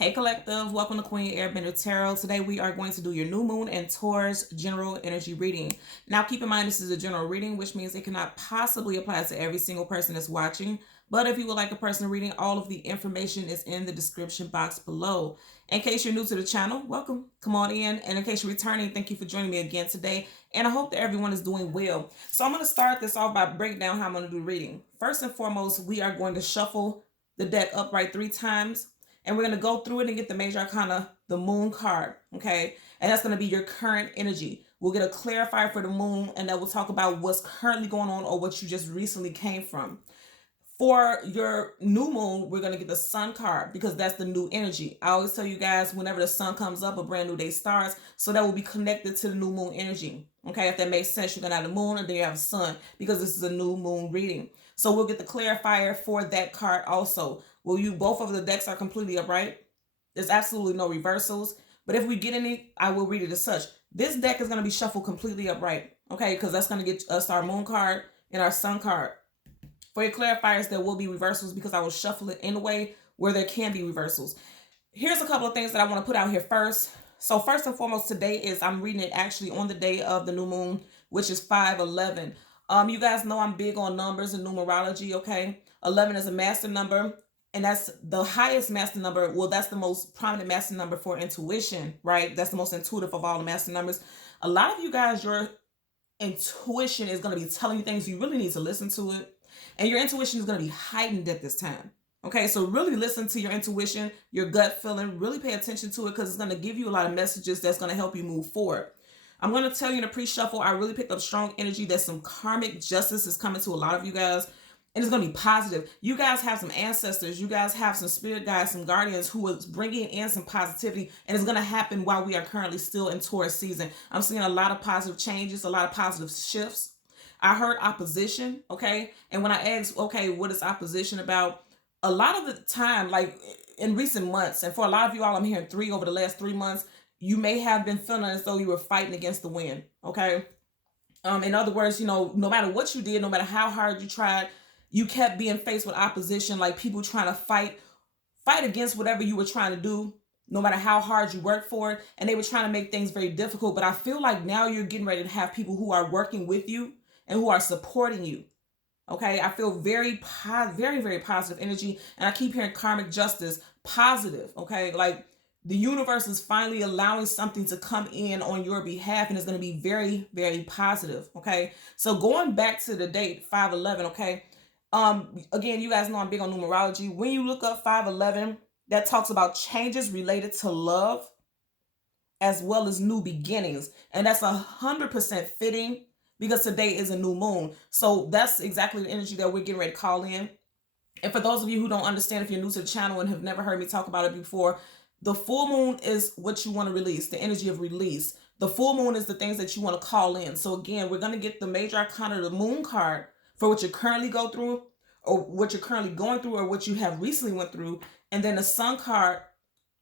Hey Collective, welcome to Queen Airbender Tarot. Today we are going to do your new moon and Taurus general energy reading. Now keep in mind this is a general reading, which means it cannot possibly apply to every single person that's watching. But if you would like a personal reading, all of the information is in the description box below. In case you're new to the channel, welcome. Come on in. And in case you're returning, thank you for joining me again today. And I hope that everyone is doing well. So I'm going to start this off by breaking down how I'm going to do the reading. First and foremost, we are going to shuffle the deck upright 3 times. And we're going to go through it and get the major arcana, the moon card, okay? And that's going to be your current energy. We'll get a clarifier for the moon, and then we'll talk about what's currently going on or what you just recently came from. For your new moon, we're going to get the sun card because that's the new energy. I always tell you guys, whenever the sun comes up, a brand new day starts. So that will be connected to the new moon energy. Okay, if that makes sense, you're going to have the moon and then you have the sun because this is a new moon reading. So we'll get the clarifier for that card also. Will you, both of the decks are completely upright. There's absolutely no reversals. But if we get any, I will read it as such. This deck is going to be shuffled completely upright. Okay, because that's going to get us our moon card and our sun card. For your clarifiers, there will be reversals because I will shuffle it in a way where there can be reversals. Here's a couple of things that I want to put out here first. So first and foremost, today is I'm reading it actually on the day of the new moon, which is 5/11. You guys know I'm big on numbers and numerology, okay? 11 is a master number, and that's the highest master number. Well, that's the most prominent master number for intuition, right? That's the most intuitive of all the master numbers. A lot of you guys, your intuition is going to be telling you things. You really need to listen to it. And your intuition is going to be heightened at this time. Okay, so really listen to your intuition, your gut feeling. Really pay attention to it because it's going to give you a lot of messages that's going to help you move forward. I'm going to tell you in a pre-shuffle, I really picked up strong energy that some karmic justice is coming to a lot of you guys. And it's going to be positive. You guys have some ancestors. You guys have some spirit guides, some guardians who is bringing in some positivity. And it's going to happen while we are currently still in Taurus season. I'm seeing a lot of positive changes, a lot of positive shifts. I heard opposition, okay? And when I asked, okay, what is opposition about? A lot of the time, like in recent months, and for a lot of you all, I'm hearing 3 over the last 3 months, you may have been feeling as though you were fighting against the wind, okay? In other words, you know, no matter what you did, no matter how hard you tried, you kept being faced with opposition, like people trying to fight against whatever you were trying to do, no matter how hard you worked for it, and they were trying to make things very difficult. But I feel like now you're getting ready to have people who are working with you and who are supporting you. Okay, I feel very, very positive energy, and I keep hearing karmic justice, positive. Okay, like the universe is finally allowing something to come in on your behalf, and it's going to be very positive. Okay, so going back to the date 5/11. Okay, again, you guys know I'm big on numerology. When you look up 5/11, that talks about changes related to love as well as new beginnings, and that's 100% fitting because today is a new moon. So that's exactly the energy that we're getting ready to call in. And for those of you who don't understand, if you're new to the channel and have never heard me talk about it before, the full moon is what you want to release, the energy of release. The full moon is the things that you want to call in. So again, we're going to get the major arcana, the moon card, for what you currently go through, or what you're currently going through, or what you have recently went through, and then the sun card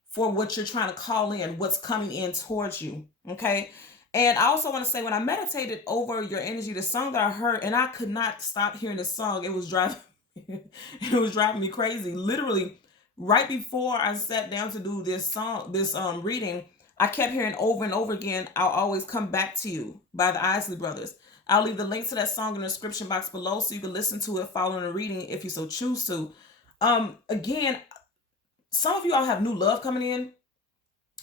for what you're trying to call in, what's coming in towards you. Okay. And I also want to say, when I meditated over your energy, the song that I heard, and I could not stop hearing this song, it was driving me crazy. Literally, right before I sat down to do this reading, I kept hearing over and over again, "I'll Always Come Back to You" by the Isley Brothers. I'll leave the link to that song in the description box below so you can listen to it following the reading if you so choose to. Again, some of you all have new love coming in,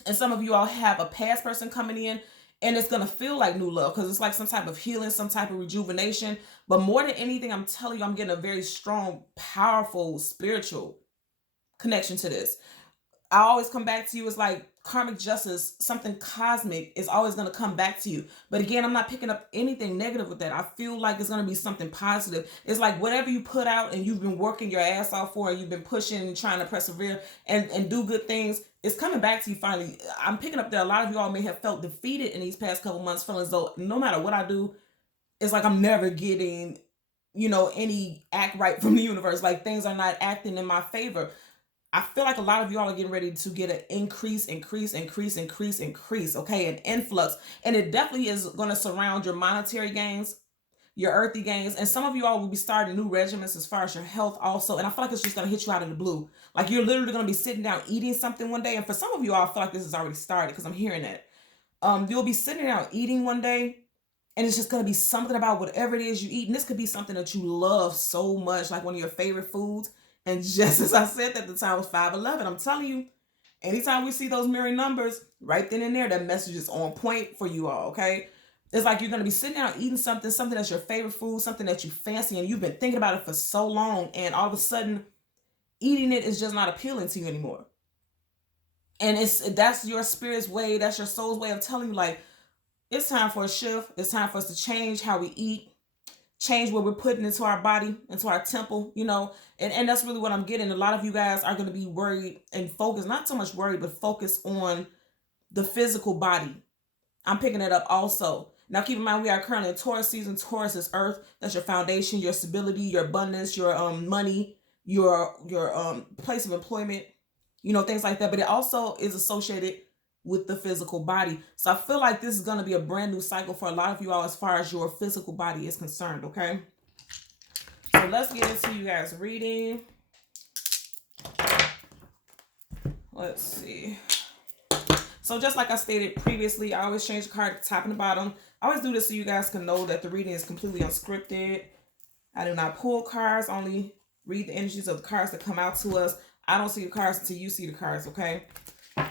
and some of you all have a past person coming in, and it's going to feel like new love because it's like some type of healing, some type of rejuvenation. But more than anything, I'm telling you, I'm getting a very strong, powerful, spiritual connection to this. I always come back to you. It's like karmic justice, something cosmic is always going to come back to you. But again, I'm not picking up anything negative with that. I feel like it's going to be something positive. It's like whatever you put out and you've been working your ass off for, and you've been pushing and trying to persevere and do good things, it's coming back to you finally. I'm picking up that a lot of you all may have felt defeated in these past couple months, feeling as though no matter what I do, it's like I'm never getting, any act right from the universe. Like things are not acting in my favor. I feel like a lot of y'all are getting ready to get an increase, okay? An influx. And it definitely is going to surround your monetary gains. your earthy gains. And some of you all will be starting new regimens as far as your health also. And I feel like it's just going to hit you out of the blue. Like you're literally going to be sitting down eating something one day. And for some of you all, I feel like this has already started because I'm hearing that. You'll be sitting down eating one day, and it's just going to be something about whatever it is you eat. And this could be something that you love so much, like one of your favorite foods. And just as I said that the time was 5/11, I'm telling you, anytime we see those mirroring numbers, right then and there, that message is on point for you all, okay? It's like you're going to be sitting down eating something that's your favorite food, something that you fancy, and you've been thinking about it for so long, and all of a sudden, eating it is just not appealing to you anymore. And that's your spirit's way, that's your soul's way of telling you, like, it's time for a shift. It's time for us to change how we eat, change what we're putting into our body, into our temple, you know. And that's really what I'm getting. A lot of you guys are going to be worried and focused, not so much worried, but focused on the physical body. I'm picking it up also. Now keep in mind, we are currently in Taurus season. Taurus is earth. That's your foundation, your stability, your abundance, your money, your place of employment, you know, things like that. But it also is associated with the physical body. So I feel like this is going to be a brand new cycle for a lot of you all as far as your physical body is concerned, okay? So let's get into you guys reading. Let's see. So just like I stated previously, I always change the card at the top and the bottom. I always do this so you guys can know that the reading is completely unscripted. I do not pull cards, only read the energies of the cards that come out to us. I don't see the cards until you see the cards, okay?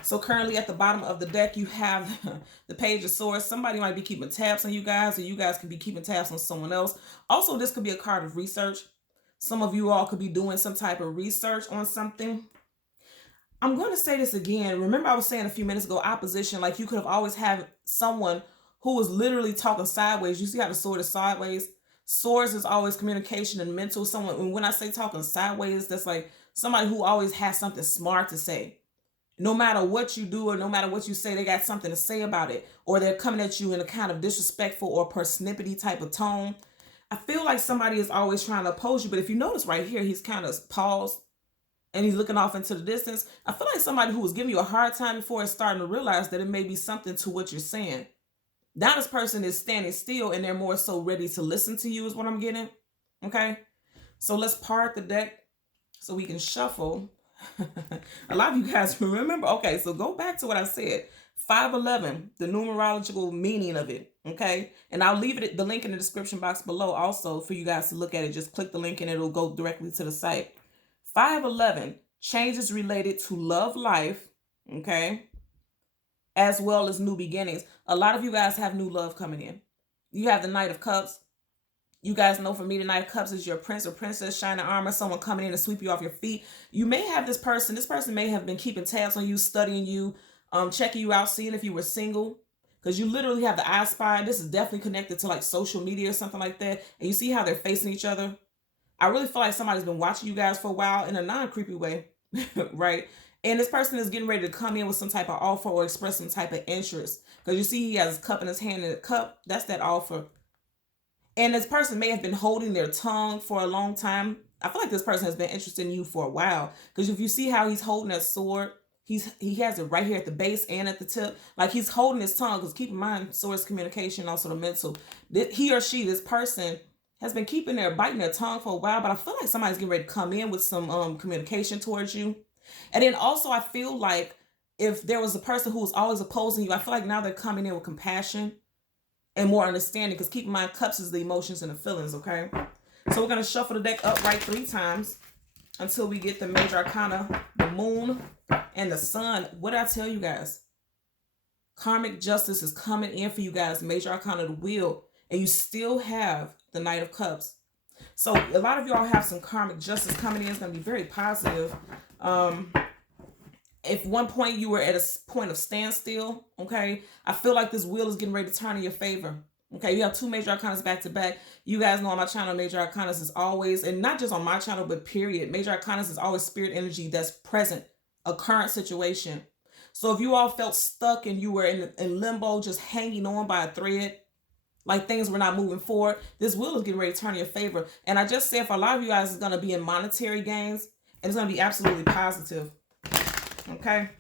So currently at the bottom of the deck, you have the Page of Swords. Somebody might be keeping tabs on you guys, or you guys could be keeping tabs on someone else. Also, this could be a card of research. Some of you all could be doing some type of research on something. I'm going to say this again. Remember I was saying a few minutes ago, opposition, like you could have always had someone who was literally talking sideways. You see how the sword is sideways? Swords is always communication and mental. Someone, and when I say talking sideways, that's like somebody who always has something smart to say. No matter what you do or no matter what you say, they got something to say about it. Or they're coming at you in a kind of disrespectful or persnippety type of tone. I feel like somebody is always trying to oppose you. But if you notice right here, he's kind of paused and he's looking off into the distance. I feel like somebody who was giving you a hard time before is starting to realize that it may be something to what you're saying. Now this person is standing still and they're more so ready to listen to you is what I'm getting. Okay? So let's part the deck so we can shuffle. A lot of you guys remember. Okay, so go back to what I said. 5/11, the numerological meaning of it. Okay, and I'll leave the link in the description box below also for you guys to look at it. Just click the link and it'll go directly to the site. 5/11, changes related to love life, okay, as well as new beginnings. A lot of you guys have new love coming in. You have the Knight of Cups. You guys know for me, the Knight of Cups is your prince or princess, shining armor, someone coming in to sweep you off your feet. You may have this person may have been keeping tabs on you, studying you, checking you out, seeing if you were single. Because you literally have the I Spy. This is definitely connected to like social media or something like that. And you see how they're facing each other. I really feel like somebody's been watching you guys for a while in a non-creepy way, right? And this person is getting ready to come in with some type of offer or express some type of interest. Because you see he has his cup in his hand, and the cup, that's that offer. And this person may have been holding their tongue for a long time. I feel like this person has been interested in you for a while. Because if you see how he's holding that sword, he has it right here at the base and at the tip. Like he's holding his tongue. Because keep in mind, sword's communication, also the mental. He or she, this person, has been biting their tongue for a while. But I feel like somebody's getting ready to come in with some communication towards you. And then also I feel like if there was a person who was always opposing you, I feel like now they're coming in with compassion and more understanding, because keep in mind, cups is the emotions and the feelings, okay? So we're going to shuffle the deck upright 3 times until we get the major arcana, the moon, and the sun. What did I tell you guys? Karmic justice is coming in for you guys. Major arcana, the wheel, and you still have the Knight of Cups. So a lot of y'all have some karmic justice coming in. It's going to be very positive. If one point you were at a point of standstill, okay, I feel like this wheel is getting ready to turn in your favor. Okay, you have 2 major arcanas back to back. You guys know on my channel, major arcanas is always, and not just on my channel, but period. Major arcanas is always spirit energy that's present, a current situation. So if you all felt stuck and you were in limbo, just hanging on by a thread, like things were not moving forward, this wheel is getting ready to turn in your favor. And I just said for a lot of you guys, it's going to be in monetary gains, and it's going to be absolutely positive. Okay,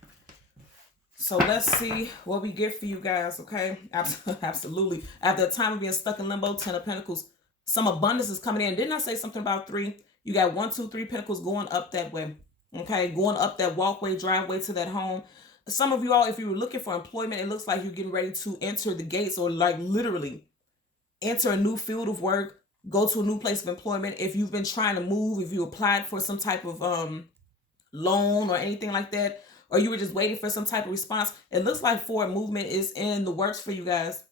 so let's see what we get for you guys. Okay, absolutely. After a time of being stuck in limbo, 10 of Pentacles, Some abundance is coming in. Didn't I say something about 3? You got 1, 2, 3 pentacles going up that way. Okay, going up that walkway, driveway to that home. Some of you all, if you were looking for employment, it looks like you're getting ready to enter the gates, or like literally enter a new field of work, go to a new place of employment. If you've been trying to move, if you applied for some type of loan or anything like that, or you were just waiting for some type of response, it looks like forward movement is in the works for you guys.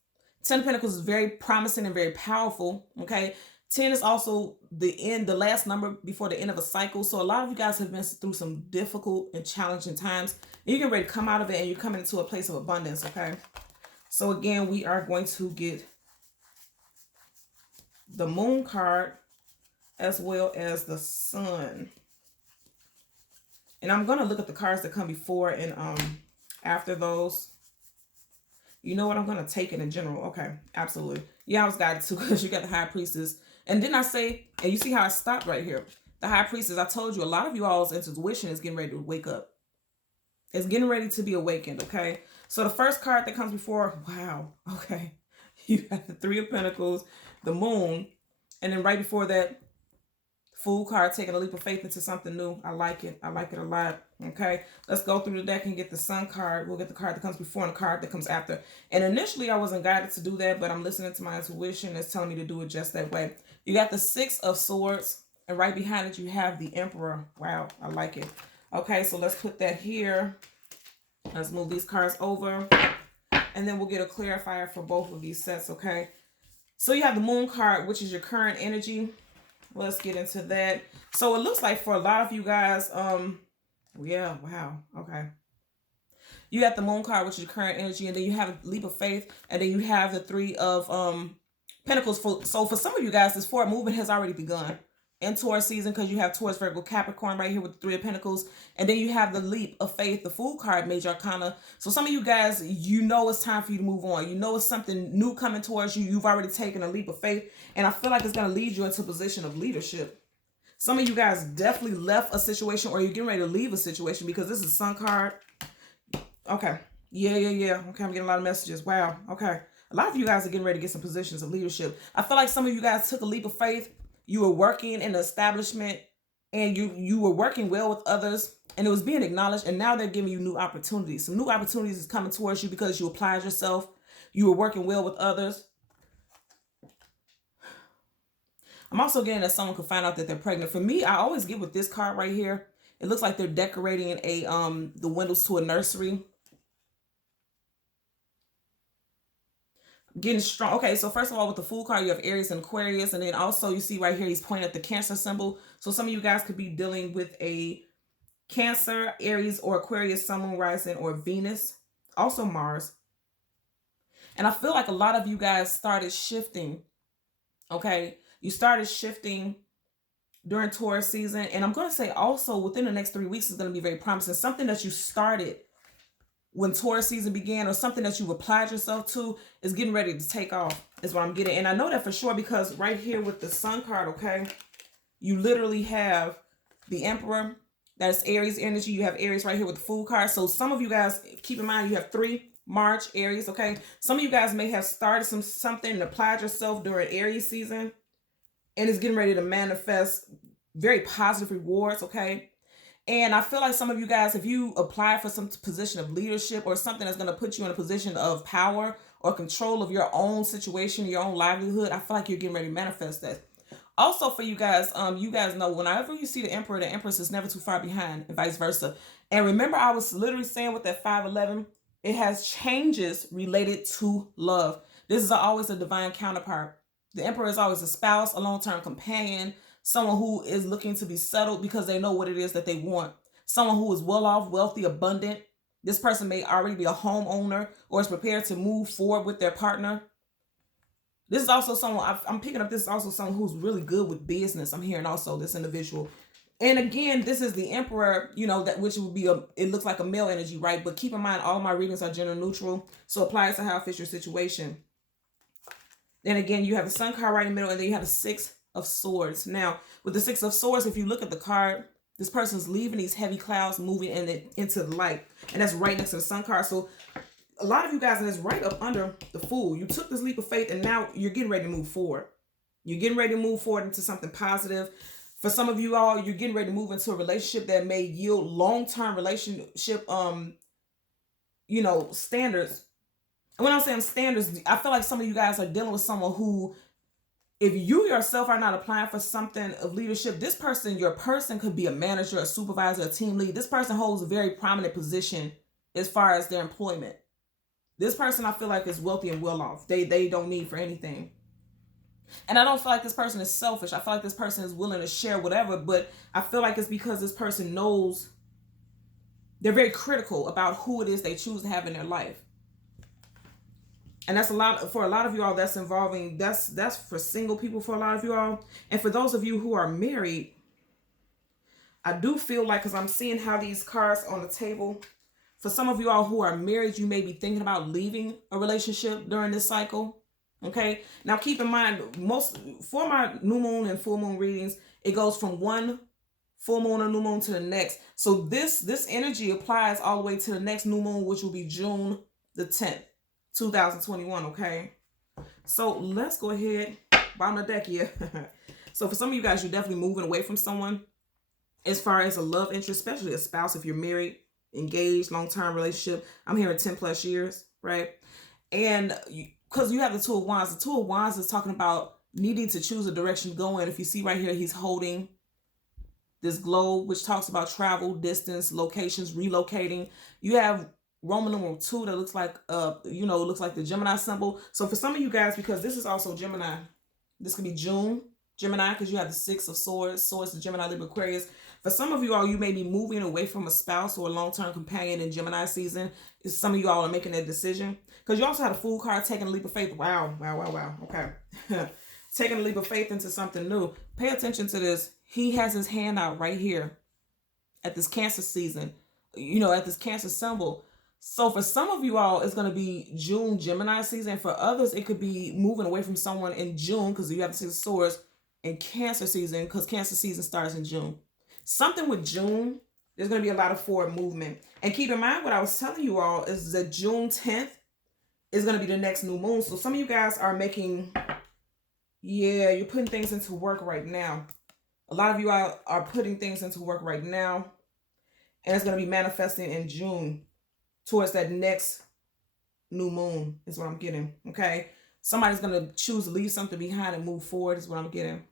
10 of Pentacles is very promising and very powerful. Okay, 10 is also the last number before the end of a cycle. So a lot of you guys have been through some difficult and challenging times. You're getting ready to come out of it, and you're coming into a place of abundance. Okay, so again, we are going to get the Moon card as well as the Sun. And I'm going to look at the cards that come before and after those. You know what? I'm going to take it in general. Okay, absolutely. Yeah, I was guided to, because you got the High Priestess. And didn't I say, and you see how I stopped right here? The High Priestess, I told you, a lot of you all's intuition is getting ready to wake up. It's getting ready to be awakened, okay? So the first card that comes before, wow, okay. You got the 3 of Pentacles, the Moon, and then right before that, Fool card, taking a leap of faith into something new. I like it. I like it a lot. Okay, let's go through the deck and get the Sun card. We'll get the card that comes before and the card that comes after. And initially, I wasn't guided to do that, but I'm listening to my intuition. It's telling me to do it just that way. You got the 6 of Swords, and right behind it, you have the Emperor. Wow, I like it. Okay, so let's put that here. Let's move these cards over, and then we'll get a clarifier for both of these sets, okay? So you have the Moon card, which is your current energy. Let's get into that. So it looks like for a lot of you guys, yeah, wow, okay. You got the Moon card, which is your current energy, and then you have a leap of faith, and then you have the 3 of Pentacles. So for some of you guys, this forward movement has already begun in Taurus season, because you have Taurus, Virgo, Capricorn right here with the 3 of Pentacles, and then you have the leap of faith, the Fool card, Major Arcana. So some of you guys, you know it's time for you to move on. You know it's something new coming towards you. You've already taken a leap of faith, and I feel like it's going to lead you into a position of leadership. Some of you guys definitely left a situation, or you're getting ready to leave a situation, because this is Sun card. Okay. Yeah. Okay, I'm getting a lot of messages. Wow. Okay. A lot of you guys are getting ready to get some positions of leadership. I feel like some of you guys took a leap of faith. You were working in the establishment, and you were working well with others, and it was being acknowledged, and now they're giving you new opportunities. Some new opportunities is coming towards you because you applied yourself. You were working well with others. I'm also getting that someone could find out that they're pregnant. For me, I always get with this card right here. It looks like they're decorating the windows to a nursery. Getting strong. Okay, so first of all, with the Fool card, you have Aries and Aquarius, and then also you see right here, he's pointing at the Cancer symbol. So some of you guys could be dealing with a Cancer, Aries, or Aquarius, Sun, Moon, Rising, or Venus. Also Mars. And I feel like a lot of you guys started shifting. Okay, you started shifting during Taurus season, and I'm going to say also within the next 3 weeks is going to be very promising. Something that you started when Taurus season began, or something that you've applied yourself to, is getting ready to take off, is what I'm getting. And I know that for sure, because right here with the Sun card, okay, you literally have the Emperor. That's Aries energy. You have Aries right here with the Fool card. So some of you guys, keep in mind, you have 3 March, Aries, okay? Some of you guys may have started something and applied yourself during Aries season, and it's getting ready to manifest very positive rewards, okay? And I feel like some of you guys, if you apply for some position of leadership, or something that's going to put you in a position of power or control of your own situation, your own livelihood, I feel like you're getting ready to manifest that. Also for you guys know, whenever you see the Emperor, the Empress is never too far behind, and vice versa. And remember, I was literally saying with that 511, it has changes related to love. This is always a divine counterpart. The Emperor is always a spouse, a long-term companion, someone who is looking to be settled because they know what it is that they want. Someone who is well-off, wealthy, abundant. This person may already be a homeowner, or is prepared to move forward with their partner. This is also someone, I'm picking up, this is also someone who's really good with business. I'm hearing also this individual. And again, this is the Emperor, you know, that which would be it looks like a male energy, right? But keep in mind, all my readings are gender neutral. So apply it to how it fits your situation. Then again, you have the Sun card right in the middle, and then you have the 6 of Swords. Now, with the 6 of Swords, if you look at the card, this person's leaving these heavy clouds, moving into the light. And that's right next to the Sun card. So a lot of you guys, and it's right up under the Fool. You took this leap of faith, and now you're getting ready to move forward. You're getting ready to move forward into something positive. For some of you all, you're getting ready to move into a relationship that may yield long-term relationship, standards. And when I'm saying standards, I feel like some of you guys are dealing with someone who, if you yourself are not applying for something of leadership, this person, your person could be a manager, a supervisor, a team lead. This person holds a very prominent position as far as their employment. This person, I feel like, is wealthy and well off. They don't need for anything. And I don't feel like this person is selfish. I feel like this person is willing to share whatever, but I feel like it's because this person knows, they're very critical about who it is they choose to have in their life. And that's a lot for a lot of you all. That's involving, that's for single people for a lot of you all. And for those of you who are married, I do feel like, because I'm seeing how these cards on the table, for some of you all who are married, you may be thinking about leaving a relationship during this cycle. Okay, now keep in mind, for my new moon and full moon readings, it goes from one full moon or new moon to the next. So this energy applies all the way to the next new moon, which will be June the 10th, 2021. Okay, so let's go ahead, bottom of the deck here. So for some of you guys, you're definitely moving away from someone as far as a love interest, especially a spouse. If you're married, engaged, long-term relationship, I'm hearing 10 plus years, right? And because you have the Two of Wands. The Two of Wands is talking about needing to choose a direction to go in. If you see right here, he's holding this globe, which talks about travel, distance, locations, relocating. You have Roman numeral 2 that looks like, looks like the Gemini symbol. So for some of you guys, because this is also Gemini, this could be June Gemini, because you have the 6 of Swords, Swords, the Gemini, Libra, Aquarius. For some of you all, you may be moving away from a spouse or a long-term companion in Gemini season. Some of you all are making that decision. Because you also had a Fool card, taking a leap of faith. Wow. Okay. Taking a leap of faith into something new. Pay attention to this. He has his hand out right here at this Cancer season, at this Cancer symbol. So for some of you all, it's going to be June Gemini season. For others, it could be moving away from someone in June, because you have the 6 of Swords, in Cancer season, because Cancer season starts in June. Something with June, there's going to be a lot of forward movement. And keep in mind, what I was telling you all is that June 10th is going to be the next new moon. So some of you guys are you're putting things into work right now. A lot of you are putting things into work right now. And it's going to be manifesting in June towards that next new moon is what I'm getting. Okay. Somebody's going to choose to leave something behind and move forward is what I'm getting.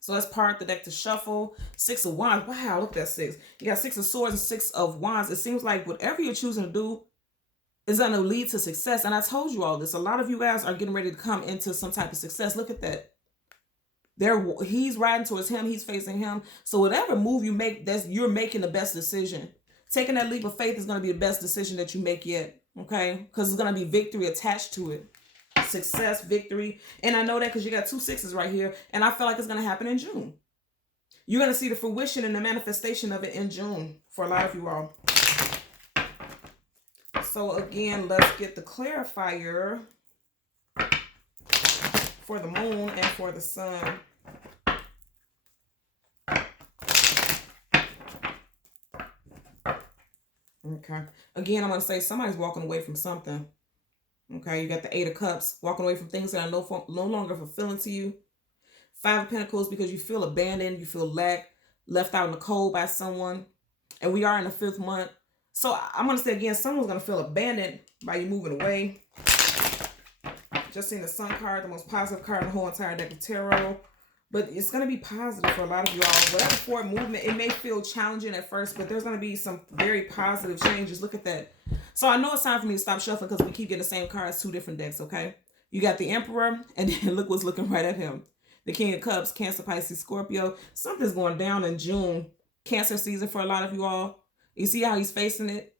So let's part the deck to shuffle. 6 of Wands. Wow, look at that 6. You got 6 of Swords and 6 of Wands. It seems like whatever you're choosing to do is going to lead to success. And I told you all this. A lot of you guys are getting ready to come into some type of success. Look at that. He's riding towards him. He's facing him. So whatever move you make, you're making the best decision. Taking that leap of faith is going to be the best decision that you make yet. Okay? Because it's going to be victory attached to it. Success, victory. And I know that because you got 2 6s right here. And I feel like it's going to happen in June. You're going to see the fruition and the manifestation of it in June for a lot of you all. So again, let's get the clarifier for the moon and for the sun. Okay. Again, I'm going to say somebody's walking away from something. Okay. You got the 8 of Cups, walking away from things that are no longer fulfilling to you. 5 of Pentacles, because you feel abandoned, you feel left out in the cold by someone. And we are in the 5th month. So I'm going to say again, someone's going to feel abandoned by you moving away. Just seen the Sun card, the most positive card in the whole entire deck of tarot. But it's going to be positive for a lot of you all. Whatever forward movement, it may feel challenging at first, but there's going to be some very positive changes. Look at that. So I know it's time for me to stop shuffling because we keep getting the same cards, 2 different decks, okay? You got the Emperor, and then look what's looking right at him. The King of Cups, Cancer, Pisces, Scorpio. Something's going down in June. Cancer season for a lot of you all. You see how he's facing it?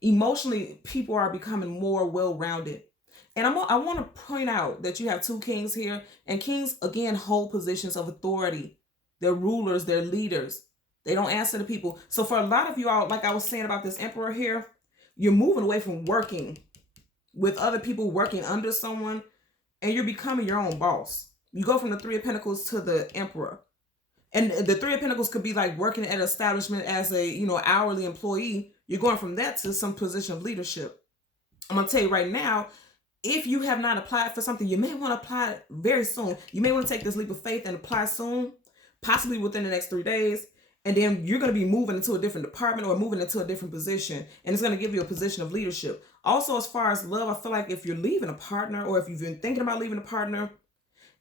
Emotionally, people are becoming more well-rounded. And I want to point out that you have 2 kings here. And kings, again, hold positions of authority. They're rulers. They're leaders. They don't answer to people. So for a lot of you all, like I was saying about this Emperor here, you're moving away from working with other people, working under someone, and you're becoming your own boss. You go from the 3 of Pentacles to the Emperor. And the 3 of Pentacles could be like working at an establishment as a, hourly employee. You're going from that to some position of leadership. I'm going to tell you right now, if you have not applied for something, you may want to apply very soon. You may want to take this leap of faith and apply soon, possibly within the next 3 days. And then you're going to be moving into a different department or moving into a different position. And it's going to give you a position of leadership. Also, as far as love, I feel like if you're leaving a partner, or if you've been thinking about leaving a partner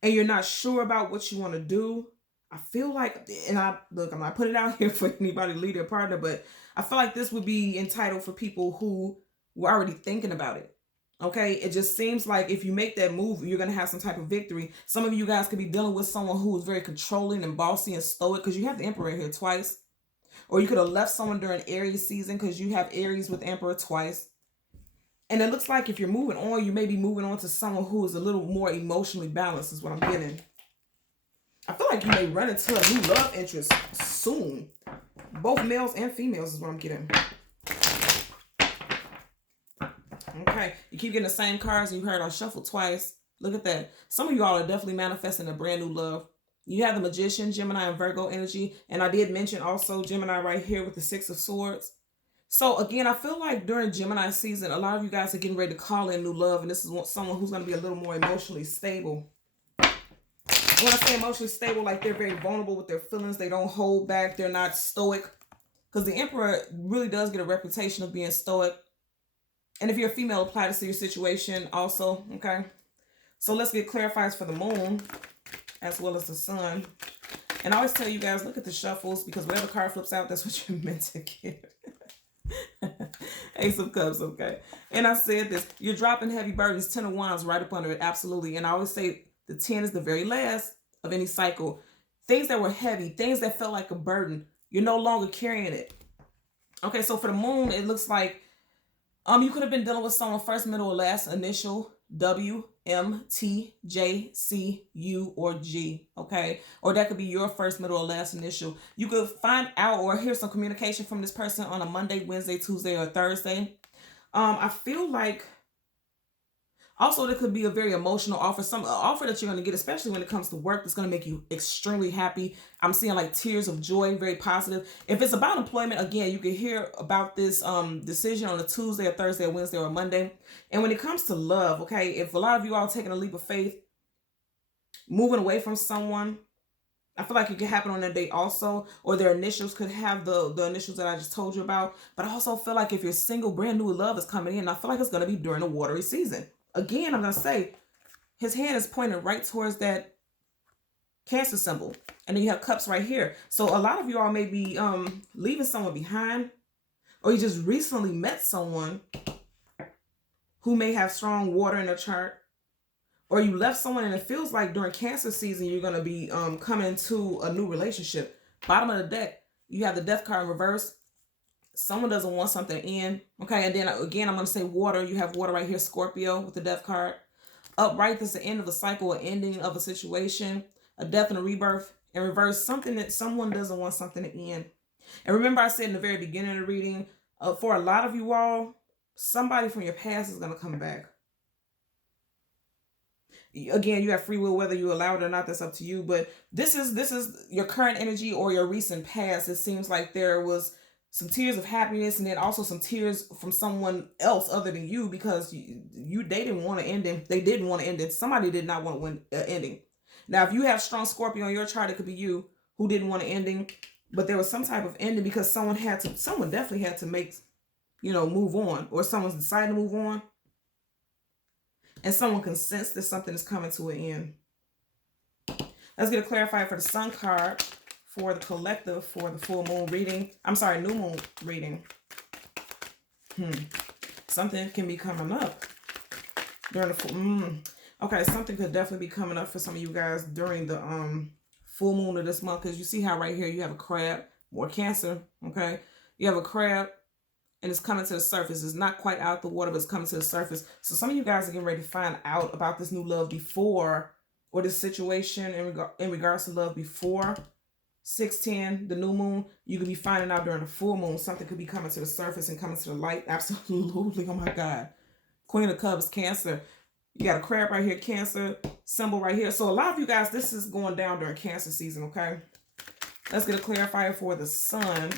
and you're not sure about what you want to do, I feel like, and I'm not putting it out here for anybody to leave their partner, but I feel like this would be entitled for people who were already thinking about it. Okay, it just seems like if you make that move, you're going to have some type of victory. Some of you guys could be dealing with someone who is very controlling and bossy and stoic, because you have the Emperor here twice. Or you could have left someone during Aries season, because you have Aries with Emperor twice. And it looks like if you're moving on, you may be moving on to someone who is a little more emotionally balanced, is what I'm getting. I feel like you may run into a new love interest soon. Both males and females is what I'm getting. Okay, you keep getting the same cards, and you heard I shuffled twice. Look at that. Some of you all are definitely manifesting a brand new love. You have the Magician, Gemini, and Virgo energy. And I did mention also Gemini right here with the Six of Swords. So again, I feel like during Gemini season, a lot of you guys are getting ready to call in new love. And this is someone who's going to be a little more emotionally stable. When I say emotionally stable, like they're very vulnerable with their feelings. They don't hold back. They're not stoic. Because the Emperor really does get a reputation of being stoic. And if you're a female, apply this to your situation also, okay? So let's get clarifiers for the moon as well as the sun. And I always tell you guys, look at the shuffles, because whatever card flips out, that's what you're meant to get. Ace of Cups, okay? And I said this, you're dropping heavy burdens, 10 of Wands right up under it, absolutely. And I always say the 10 is the very last of any cycle. Things that were heavy, things that felt like a burden, you're no longer carrying it. Okay, so for the moon, it looks like you could have been dealing with someone first, middle, or last initial, W, M, T, J, C, U, or G, okay? Or that could be your first, middle, or last initial. You could find out or hear some communication from this person on a Monday, Wednesday, Tuesday, or Thursday. I feel like also there could be a very emotional offer, some offer that you're going to get, especially when it comes to work, that's going to make you extremely happy. I'm seeing like tears of joy, very positive. If it's about employment, again, you can hear about this decision on a Tuesday, or Thursday, or Wednesday, or Monday. And when it comes to love, okay, if a lot of you all taking a leap of faith, moving away from someone, I feel like it could happen on that day also, or their initials could have the initials that I just told you about. But I also feel like if you're single, brand new love is coming in. I feel like it's going to be during the watery season. Again, I'm going to say, his hand is pointed right towards that Cancer symbol. And then you have cups right here. So a lot of you all may be leaving someone behind, or you just recently met someone who may have strong water in their chart, or you left someone and it feels like during Cancer season, you're going to be coming into a new relationship. Bottom of the deck, you have the Death card in reverse. Someone doesn't want something to end. Okay, and then again, I'm going to say water. You have water right here, Scorpio, with the Death card. Upright, this is the end of a cycle, an ending of a situation, a death and a rebirth. In reverse, something that someone doesn't want something to end. And remember I said in the very beginning of the reading, for a lot of you all, somebody from your past is going to come back. Again, you have free will, whether you allow it or not, that's up to you. But this is your current energy or your recent past. It seems like there was some tears of happiness, and then also some tears from someone else other than you, because they didn't want to end it. They didn't want to end it. Somebody did not want to win ending. Now, if you have strong Scorpio on your chart, it could be you who didn't want an ending, but there was some type of ending because someone definitely had to make, move on, or someone's deciding to move on, and someone can sense that something is coming to an end. Let's get a clarifier for the Sun card for the collective for the full moon reading. I'm sorry, new moon reading. Something can be coming up during the full Okay, something could definitely be coming up for some of you guys during the full moon of this month, because you see how right here you have a crab, more Cancer, okay? You have a crab, and it's coming to the surface. It's not quite out the water, but it's coming to the surface. So some of you guys are getting ready to find out about this new love before, or this situation in regards to love before 610, the new moon. You could be finding out during the full moon. Something could be coming to the surface and coming to the light. Absolutely. Oh my God. Queen of Cups, Cancer. You got a crab right here, Cancer symbol right here. So a lot of you guys, this is going down during Cancer season, okay? Let's get a clarifier for the Sun.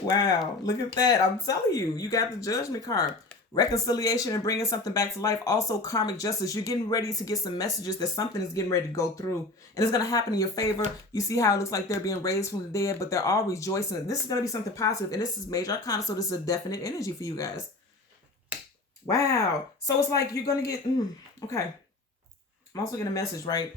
Wow, look at that. I'm telling you, you got the Judgment card. reconciliation and bringing something back to life. Also karmic justice. You're getting ready to get some messages that something is getting ready to go through, and it's going to happen in your favor. You see how it looks like they're being raised from the dead, but they're all rejoicing. This is going to be something positive, and this is major arcana, so this is a definite energy for you guys. Wow. So it's like you're going to get okay. I'm also getting a message, right?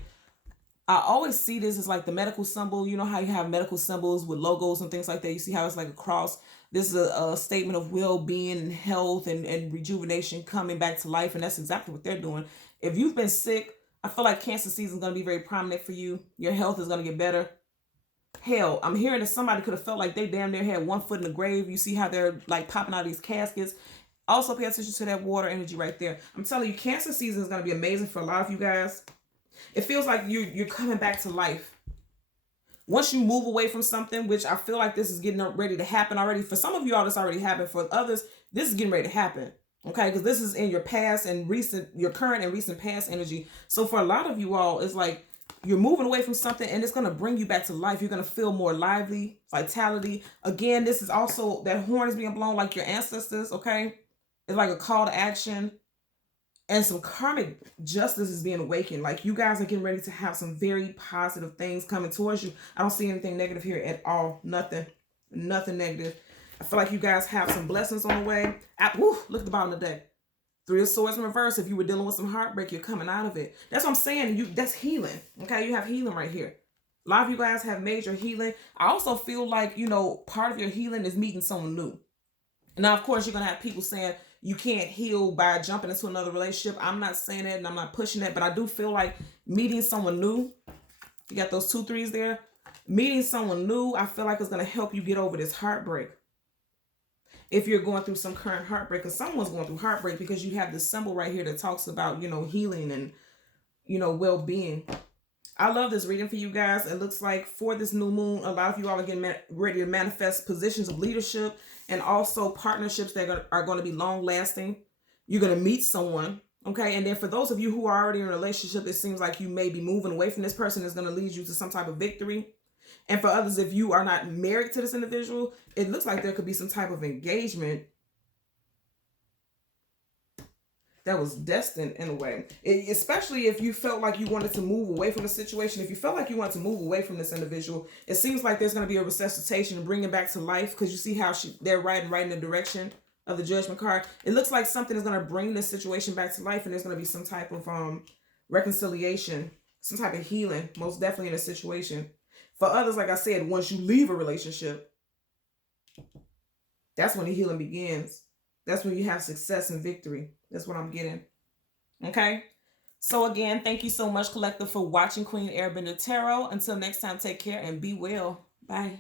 I always see this as like the medical symbol. You know how you have medical symbols with logos and things like that. You see how it's like a cross. This is a statement of well-being and health and rejuvenation, coming back to life. And that's exactly what they're doing. If you've been sick, I feel like Cancer season is going to be very prominent for you. Your health is going to get better. Hell, I'm hearing that somebody could have felt like they damn near had one foot in the grave. You see how they're like popping out of these caskets. Also pay attention to that water energy right there. I'm telling you, Cancer season is going to be amazing for a lot of you guys. It feels like you're coming back to life. Once you move away from something, which I feel like this is getting ready to happen already. For some of you all, this already happened. For others, this is getting ready to happen. Okay, because this is in your past and recent, your current and recent past energy. So for a lot of you all, it's like you're moving away from something and it's going to bring you back to life. You're going to feel more lively, vitality. Again, this is also, that horn is being blown like your ancestors, okay? It's like a call to action. And some karmic justice is being awakened. Like you guys are getting ready to have some very positive things coming towards you. I don't see anything negative here at all. Nothing negative. I feel like you guys have some blessings on the way. Look at the bottom of the deck. 3 of Swords in reverse. If you were dealing with some heartbreak, you're coming out of it. That's what I'm saying. That's healing. Okay, you have healing right here. A lot of you guys have major healing. I also feel like, part of your healing is meeting someone new. Now, of course, you're going to have people saying you can't heal by jumping into another relationship. I'm not saying that and I'm not pushing that, but I do feel like meeting someone new. You got those 2 3s there. Meeting someone new, I feel like it's going to help you get over this heartbreak. If you're going through some current heartbreak, or someone's going through heartbreak, because you have this symbol right here that talks about, healing and, well-being. I love this reading for you guys. It looks like for this new moon, a lot of you all are getting ready to manifest positions of leadership and also partnerships that are going to be long lasting. You're going to meet someone. Okay. And then for those of you who are already in a relationship, it seems like you may be moving away from this person. Is going to lead you to some type of victory. And for others, if you are not married to this individual, it looks like there could be some type of engagement that was destined in a way. Especially if you felt like you wanted to move away from the situation. If you felt like you wanted to move away from this individual, it seems like there's going to be a resuscitation and bringing back to life, because you see how they're riding right in the direction of the Judgment card. It looks like something is going to bring this situation back to life, and there's going to be some type of reconciliation, some type of healing, most definitely in a situation. For others, like I said, once you leave a relationship, that's when the healing begins. That's when you have success and victory. That's what I'm getting. Okay. So again, thank you so much, Collective, for watching Queen Airbender Tarot. Until next time, take care and be well. Bye.